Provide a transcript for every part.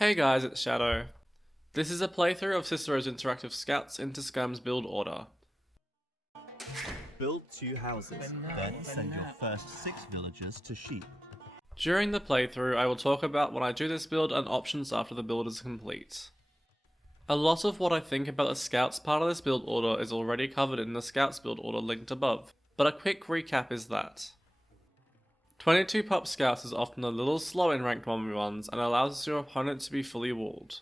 Hey guys, it's Shadow. This is a playthrough of Cicero's interactive Scouts into Skirms build order. Build 2 houses, then send your first 6 villagers to sheep. During the playthrough, I will talk about when I do this build and options after the build is complete. A lot of what I think about the Scouts part of this build order is already covered in the Scouts build order linked above, but a quick recap is that 22 pop Scouts is often a little slow in ranked 1v1s and allows your opponent to be fully walled.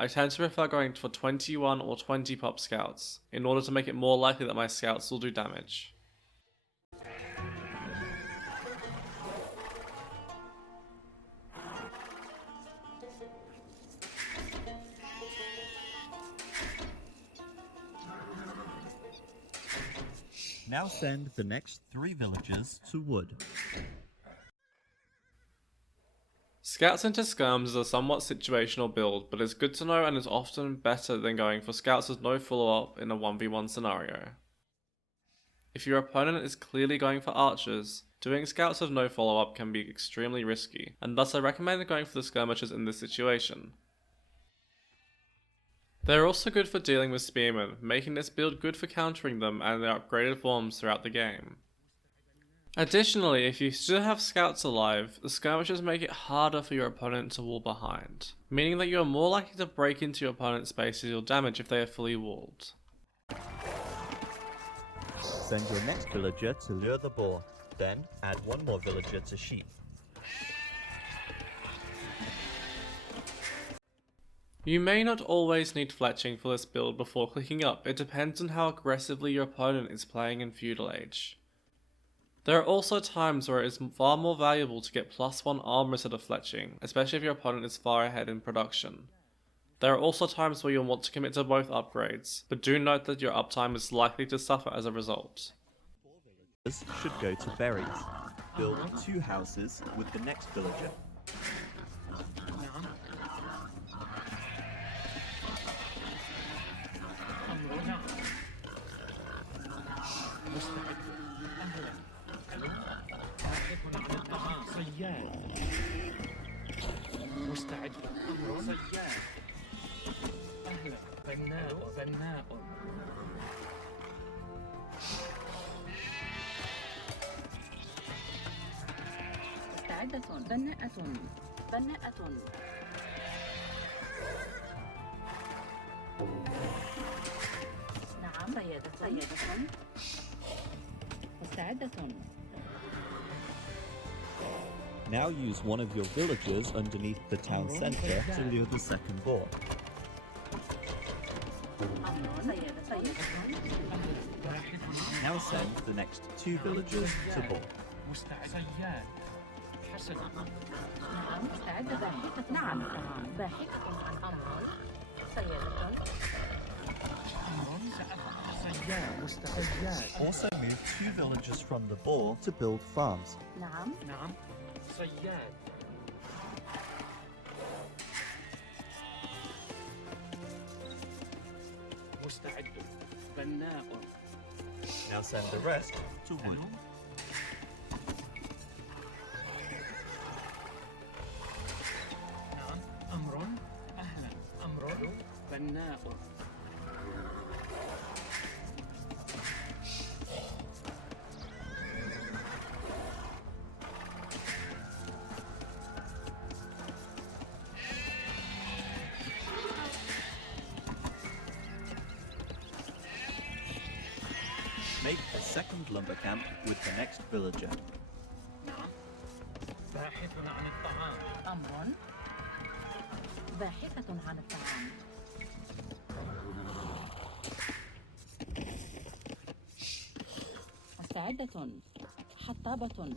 I tend to prefer going for 21 or 20 pop Scouts, in order to make it more likely that my Scouts will do damage. Now send the next 3 villagers to wood. Scouts into Skirms is a somewhat situational build, but it's good to know and is often better than going for Scouts with no follow-up in a 1v1 scenario. If your opponent is clearly going for archers, doing Scouts with no follow-up can be extremely risky, and thus I recommend going for the Skirmishers in this situation. They are also good for dealing with spearmen, making this build good for countering them and their upgraded forms throughout the game. Additionally, if you still have Scouts alive, the Skirmishers make it harder for your opponent to wall behind, meaning that you are more likely to break into your opponent's space to deal damage if they are fully walled. Send your next villager to lure the boar, then add 1 more villager to sheep. You may not always need fletching for this build before clicking up, it depends on how aggressively your opponent is playing in Feudal Age. There are also times where it is far more valuable to get +1 armor instead of fletching, especially if your opponent is far ahead in production. There are also times where you'll want to commit to both upgrades, but do note that your uptime is likely to suffer as a result. 4 villagers should go to berries. Build 2 houses with the next villager. مستعد صياد أهلا بناء مستعدة بناءة نعم سيادة مستعدة. Now use one of your villagers underneath the town center to lure the second boar. Now send the next 2 villagers to boar. صياد حسنا نعم مستعدة نعم باحثة عن أمر سيادة. صياد Also move 2 villagers from the boar to build farms. نعم صياد مستعد بناء Now send the rest to wood. نعم أمر أهلا أمر بناء Make a second lumber camp with the next villager. نعم باحث عن الطعام أمر باحثة عن الطعام. مستعدة حطابة.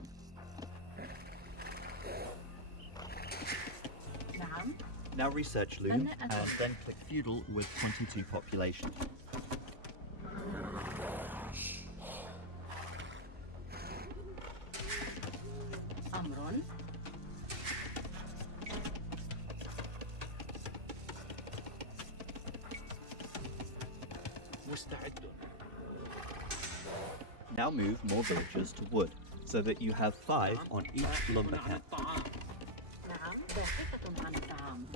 نعم Now research loom and then click feudal with 22 population. أمر مستعد Now move more villagers to wood, so that you have 5 on each lumber camp. نعم باحثة عن الطعام.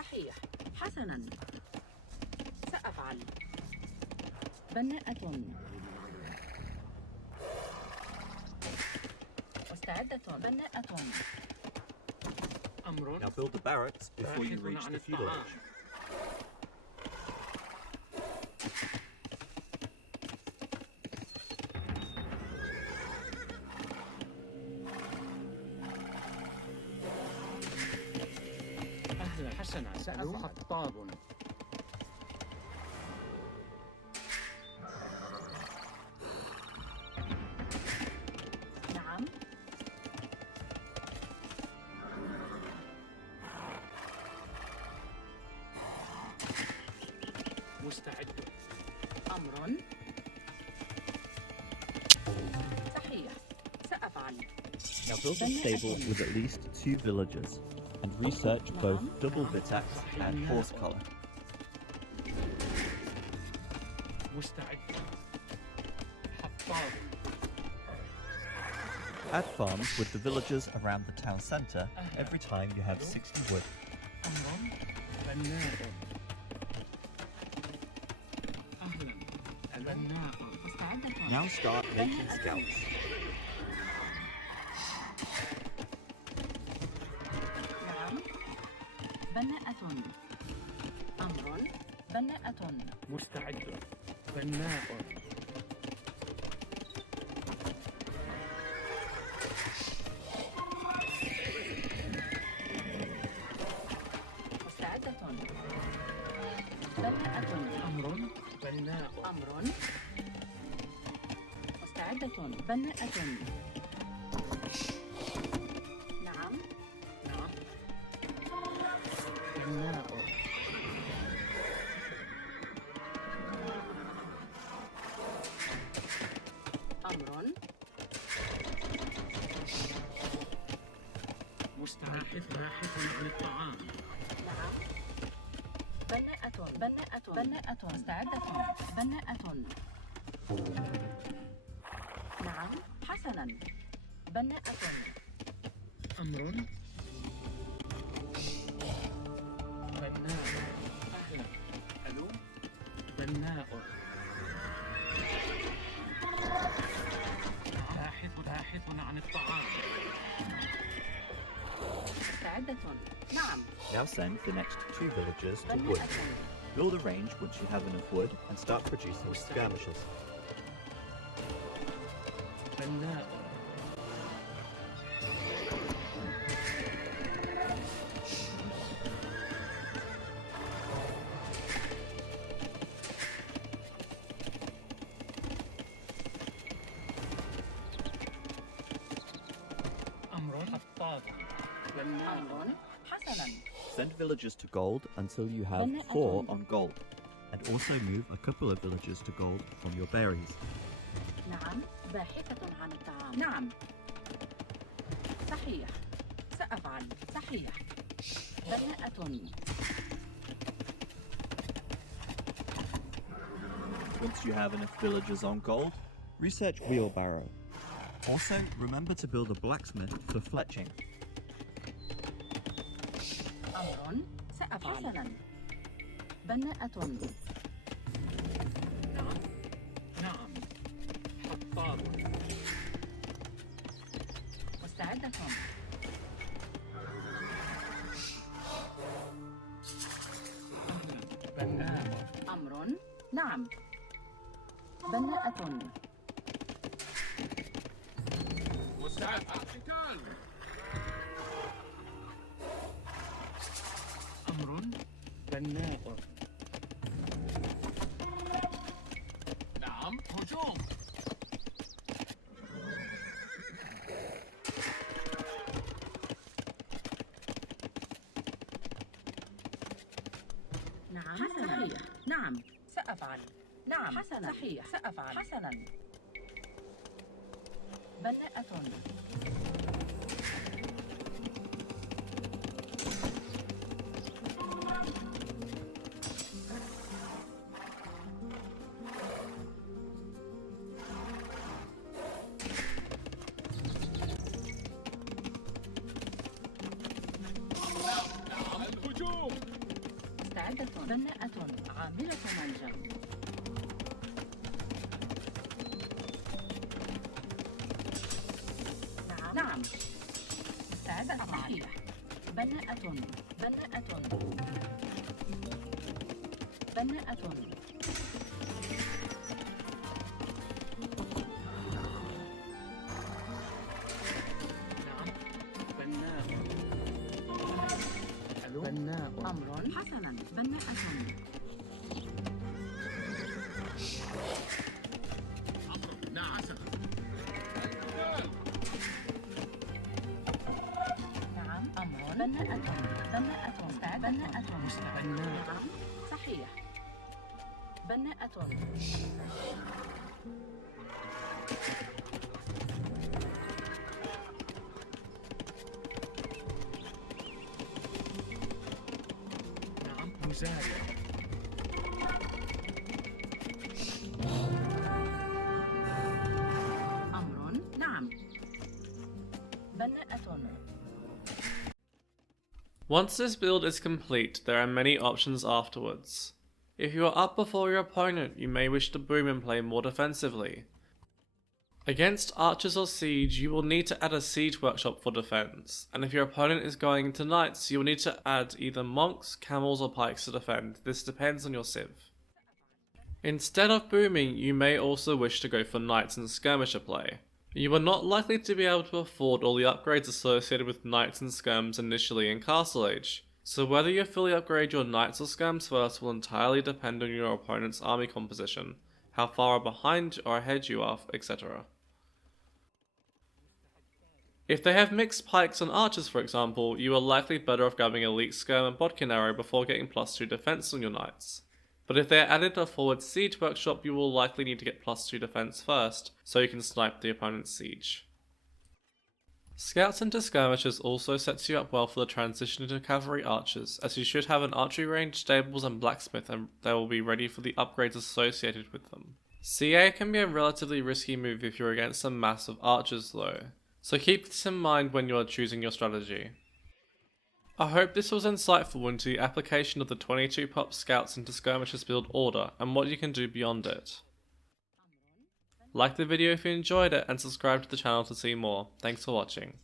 صحيح. حسنا، سأفعل. بناءة. مستعدة. بناءة. أمر Now build the barracks before you باحث reach عن the feudal الطعام. age. أهلا حسنا سأفعل. خطاب نعم. مستعد. أمر. صحيح. سأفعل. Now build a stable with at least 2 villagers and research both double vitax and horse collar. مستعد. حطاب. Add farms with the villagers around the town centre every time you have 60 wood. أمر بناء. أهلا بناء. مستعدة. Now start making scouts. نعم. بناءة. أمر. بناءة. مستعد. بناء. مستعدة. بناءة. أمر بناء. أمر. مستعدة. بناءة. نعم. نعم. بناء. أمر. مستعد. باحث عن الطعام. نعم. بناءة. بناءة. مستعدة. بناءة. نعم. حسنا. بناءة. أمر بناء. أهلا. ألو. بناء. باحث عن الطعام. مستعدة. نعم. Now send the next 2 villagers to wood. بناءة. Build a range once you have enough wood and start producing skirmishers. بناء. أمر حطاب. بناء. أمر. حسنا. Send villagers to gold until you have 4 on gold. And also move a couple of villagers to gold from your berries. نعم. باحثة عن الطعام. نعم. صحيح. سأفعل. صحيح. بناءة. Once you have enough villagers on gold, research wheelbarrow. Also, remember to build a blacksmith for fletching. أمر. سأفعل. حسنا. بناءة. نعم. نعم. حطاب. مستعدة. بناء. أمر. نعم. بناءة. مستعد. القتال. أمر بناء. نعم. هجوم. نعم. صحيح. نعم. سأفعل. نعم. حسنا. صحيح. سأفعل. حسنا. بناءة. الهجوم. مستعدة بناءة عاملة منجم نعم مستعدة صحيح بناءة بناءة بناءة بناء أمر حسنا بناءة نعم أمر بناءة بناءة مستعد بناءة نعم صحيح بناءة نعم مزارع أمر نعم بناءة Once this build is complete, there are many options afterwards. If you are up before your opponent, you may wish to boom and play more defensively. Against archers or siege, you will need to add a siege workshop for defense, and if your opponent is going into knights, you will need to add either monks, camels or pikes to defend. This depends on your civ. Instead of booming, you may also wish to go for knights and skirmisher play. You are not likely to be able to afford all the upgrades associated with knights and skirms initially in Castle Age, so whether you fully upgrade your knights or skirms first will entirely depend on your opponent's army composition, how far behind or ahead you are, etc. If they have mixed pikes and archers for example, you are likely better off grabbing elite skirm and bodkin arrow before getting +2 defense on your knights. But if they are added a forward siege workshop, you will likely need to get +2 defense first, so you can snipe the opponent's siege. Scouts into skirmishers also sets you up well for the transition into cavalry archers, as you should have an archery range, stables and blacksmith, and they will be ready for the upgrades associated with them. CA can be a relatively risky move if you're against a mass of archers though, so keep this in mind when you are choosing your strategy. I hope this was insightful into the application of the 22 pop scouts into skirmishers build order and what you can do beyond it. Like the video if you enjoyed it and subscribe to the channel to see more. Thanks for watching.